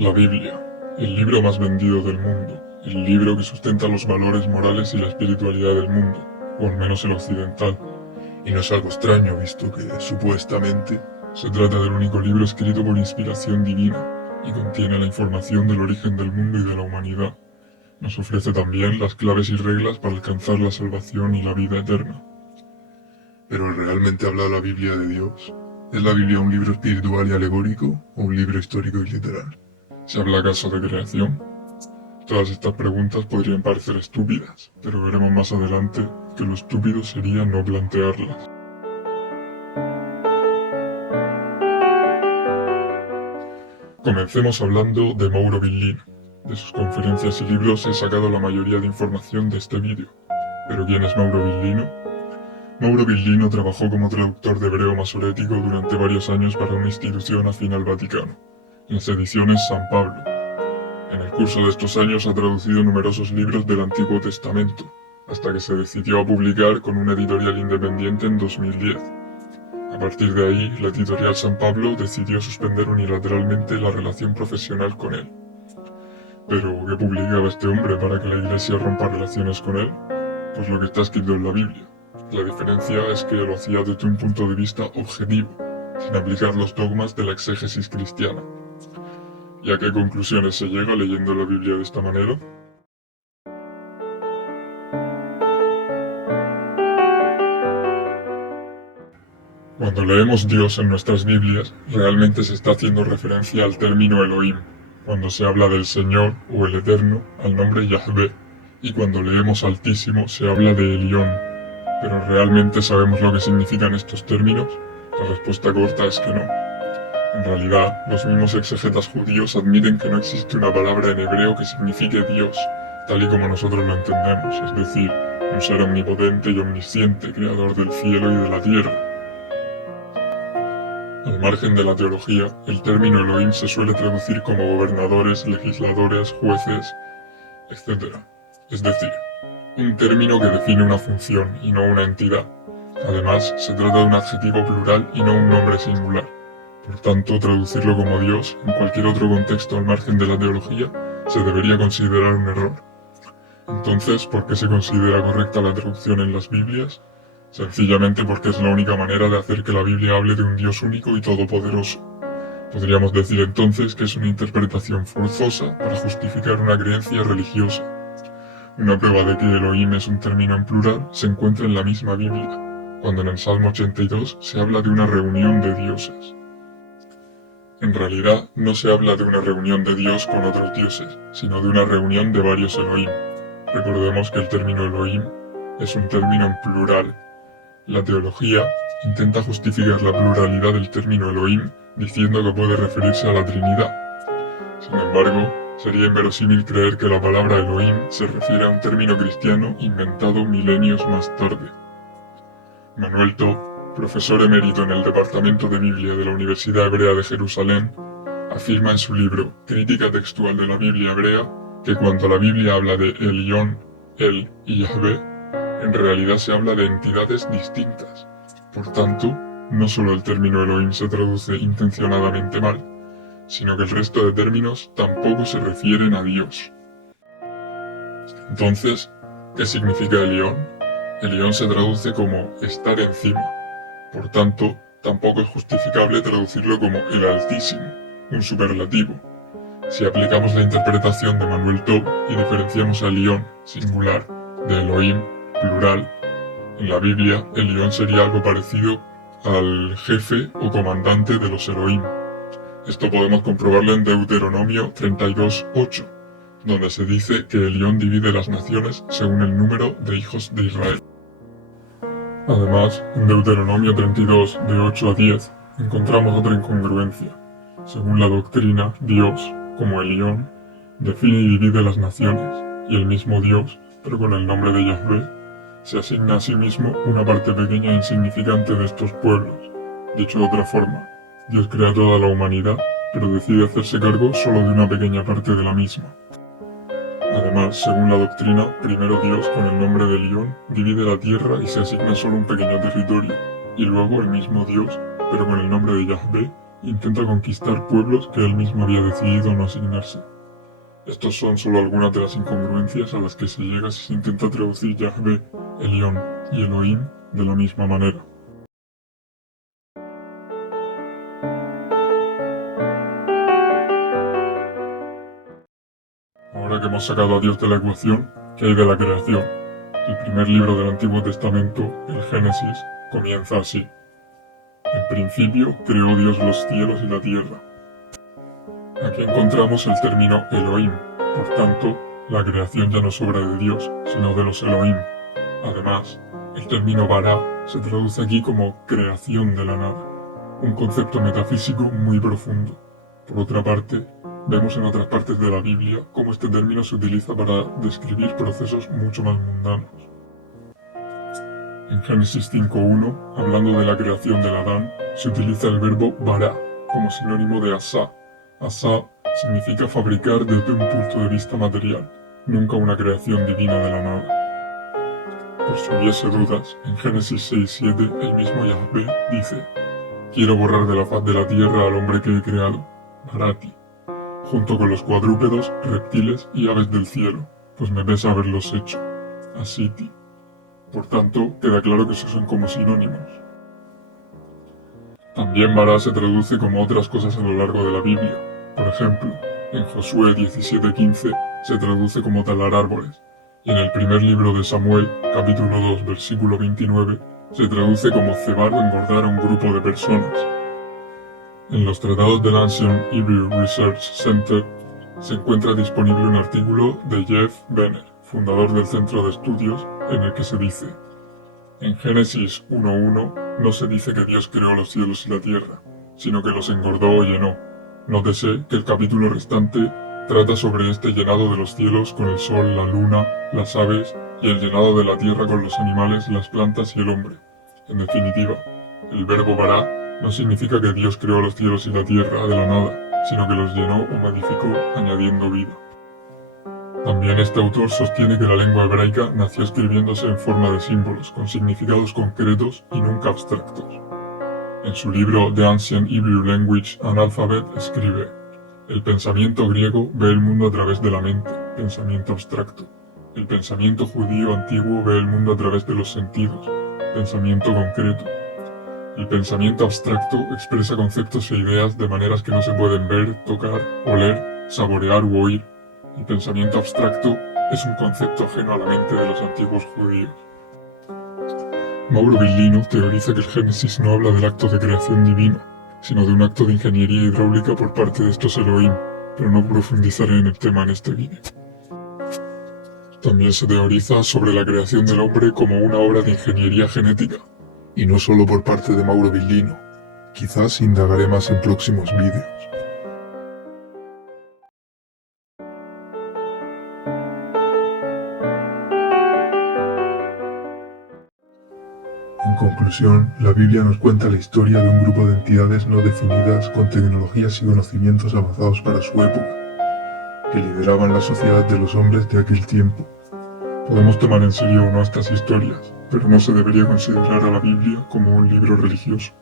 La Biblia, el libro más vendido del mundo, el libro que sustenta los valores morales y la espiritualidad del mundo, o al menos el occidental. Y no es algo extraño, visto que, supuestamente, se trata del único libro escrito por inspiración divina y contiene la información del origen del mundo y de la humanidad. Nos ofrece también las claves y reglas para alcanzar la salvación y la vida eterna. ¿Pero realmente habla la Biblia de Dios? ¿Es la Biblia un libro espiritual y alegórico o un libro histórico y literal? ¿Se habla acaso de creación? Todas estas preguntas podrían parecer estúpidas, pero veremos más adelante que lo estúpido sería no plantearlas. Comencemos hablando de Mauro Villino. De sus conferencias y libros he sacado la mayoría de información de este vídeo. ¿Pero quién es Mauro Villino? Mauro Villino trabajó como traductor de hebreo masorético durante varios años para una institución afín al Vaticano, en las ediciones San Pablo. En el curso de estos años ha traducido numerosos libros del Antiguo Testamento, hasta que se decidió a publicar con una editorial independiente en 2010. A partir de ahí, la editorial San Pablo decidió suspender unilateralmente la relación profesional con él. ¿Pero qué publicaba este hombre para que la Iglesia rompa relaciones con él? Pues lo que está escrito en la Biblia. La diferencia es que lo hacía desde un punto de vista objetivo, sin aplicar los dogmas de la exégesis cristiana. ¿Y a qué conclusiones se llega leyendo la Biblia de esta manera? Cuando leemos Dios en nuestras Biblias, realmente se está haciendo referencia al término Elohim, cuando se habla del Señor o el Eterno, al nombre Yahvé, y cuando leemos Altísimo se habla de Elión. ¿Pero realmente sabemos lo que significan estos términos? La respuesta corta es que no. En realidad, los mismos exegetas judíos admiten que no existe una palabra en hebreo que signifique Dios, tal y como nosotros lo entendemos, es decir, un ser omnipotente y omnisciente, creador del cielo y de la tierra. Al margen de la teología, el término Elohim se suele traducir como gobernadores, legisladores, jueces, etc. Es decir, un término que define una función y no una entidad. Además, se trata de un adjetivo plural y no un nombre singular. Por tanto, traducirlo como Dios, en cualquier otro contexto al margen de la teología, se debería considerar un error. Entonces, ¿por qué se considera correcta la traducción en las Biblias? Sencillamente porque es la única manera de hacer que la Biblia hable de un Dios único y todopoderoso. Podríamos decir entonces que es una interpretación forzosa para justificar una creencia religiosa. Una prueba de que Elohim es un término en plural se encuentra en la misma Biblia, cuando en el Salmo 82 se habla de una reunión de dioses. En realidad, no se habla de una reunión de Dios con otros dioses, sino de una reunión de varios Elohim. Recordemos que el término Elohim es un término en plural. La teología intenta justificar la pluralidad del término Elohim diciendo que puede referirse a la Trinidad. Sin embargo, sería inverosímil creer que la palabra Elohim se refiere a un término cristiano inventado milenios más tarde. Manuel Tob, profesor emérito en el Departamento de Biblia de la Universidad Hebrea de Jerusalén, afirma en su libro Crítica textual de la Biblia hebrea que cuando la Biblia habla de Elión, El y Yahvé, en realidad se habla de entidades distintas. Por tanto, no solo el término Elohim se traduce intencionadamente mal, sino que el resto de términos tampoco se refieren a Dios. Entonces, ¿qué significa Elión? Elión se traduce como estar encima. Por tanto, tampoco es justificable traducirlo como el Altísimo, un superlativo. Si aplicamos la interpretación de Manuel Tob y diferenciamos a Elión, singular, de Elohim, plural, en la Biblia, Elión sería algo parecido al jefe o comandante de los Elohim. Esto podemos comprobarlo en Deuteronomio 32:8, donde se dice que Elión divide las naciones según el número de hijos de Israel. Además, en Deuteronomio 32, de 8 a 10, encontramos otra incongruencia. Según la doctrina, Dios, como Elión, define y divide las naciones, y el mismo Dios, pero con el nombre de Yahvé, se asigna a sí mismo una parte pequeña e insignificante de estos pueblos. Dicho de otra forma, Dios crea toda la humanidad, pero decide hacerse cargo solo de una pequeña parte de la misma. Además, según la doctrina, primero Dios, con el nombre de Elión, divide la tierra y se asigna solo un pequeño territorio, y luego el mismo Dios, pero con el nombre de Yahvé, intenta conquistar pueblos que él mismo había decidido no asignarse. Estos son solo algunas de las incongruencias a las que se llega si se intenta traducir Yahvé, Elión y Elohim de la misma manera. Ahora que hemos sacado a Dios de la ecuación, ¿qué hay de la creación? El primer libro del Antiguo Testamento, el Génesis, comienza así. En principio creó Dios los cielos y la tierra. Aquí encontramos el término Elohim, por tanto, la creación ya no es obra de Dios, sino de los Elohim. Además, el término Bará se traduce aquí como creación de la nada, un concepto metafísico muy profundo. Por otra parte, vemos en otras partes de la Biblia cómo este término se utiliza para describir procesos mucho más mundanos. En Génesis 5.1, hablando de la creación del Adán, se utiliza el verbo bará como sinónimo de asá. Asá significa fabricar desde un punto de vista material, nunca una creación divina de la nada. Por si hubiese dudas, en Génesis 6.7 el mismo Yahvé dice: quiero borrar de la faz de la tierra al hombre que he creado, Barati, junto con los cuadrúpedos, reptiles y aves del cielo, pues me pesa haberlos hecho, Asiti. Por tanto, queda claro que se usan como sinónimos. También Bará se traduce como otras cosas a lo largo de la Biblia. Por ejemplo, en Josué 17:15 se traduce como talar árboles, y en el primer libro de Samuel, capítulo 2, versículo 29, se traduce como cebar o engordar a un grupo de personas. En los tratados del Ancient Hebrew Research Center se encuentra disponible un artículo de Jeff Benner, fundador del Centro de Estudios, en el que se dice: en Génesis 1.1 no se dice que Dios creó los cielos y la tierra, sino que los engordó o llenó. Nótese que el capítulo restante trata sobre este llenado de los cielos con el sol, la luna, las aves y el llenado de la tierra con los animales, las plantas y el hombre. En definitiva, el verbo bará no significa que Dios creó los cielos y la tierra de la nada, sino que los llenó o modificó añadiendo vida. También este autor sostiene que la lengua hebraica nació escribiéndose en forma de símbolos, con significados concretos y nunca abstractos. En su libro The Ancient Hebrew Language and Alphabet escribe: el pensamiento griego ve el mundo a través de la mente, pensamiento abstracto. El pensamiento judío antiguo ve el mundo a través de los sentidos, pensamiento concreto. El pensamiento abstracto expresa conceptos e ideas de maneras que no se pueden ver, tocar, oler, saborear u oír. El pensamiento abstracto es un concepto ajeno a la mente de los antiguos judíos. Mauro Villino teoriza que el Génesis no habla del acto de creación divino, sino de un acto de ingeniería hidráulica por parte de estos Elohim, pero no profundizaré en el tema en este vídeo. También se teoriza sobre la creación del hombre como una obra de ingeniería genética, y no solo por parte de Mauro Villino. Quizás indagaré más en próximos vídeos. En conclusión, la Biblia nos cuenta la historia de un grupo de entidades no definidas con tecnologías y conocimientos avanzados para su época, que lideraban la sociedad de los hombres de aquel tiempo. Podemos tomar en serio o no estas historias, pero no se debería considerar a la Biblia como un libro religioso.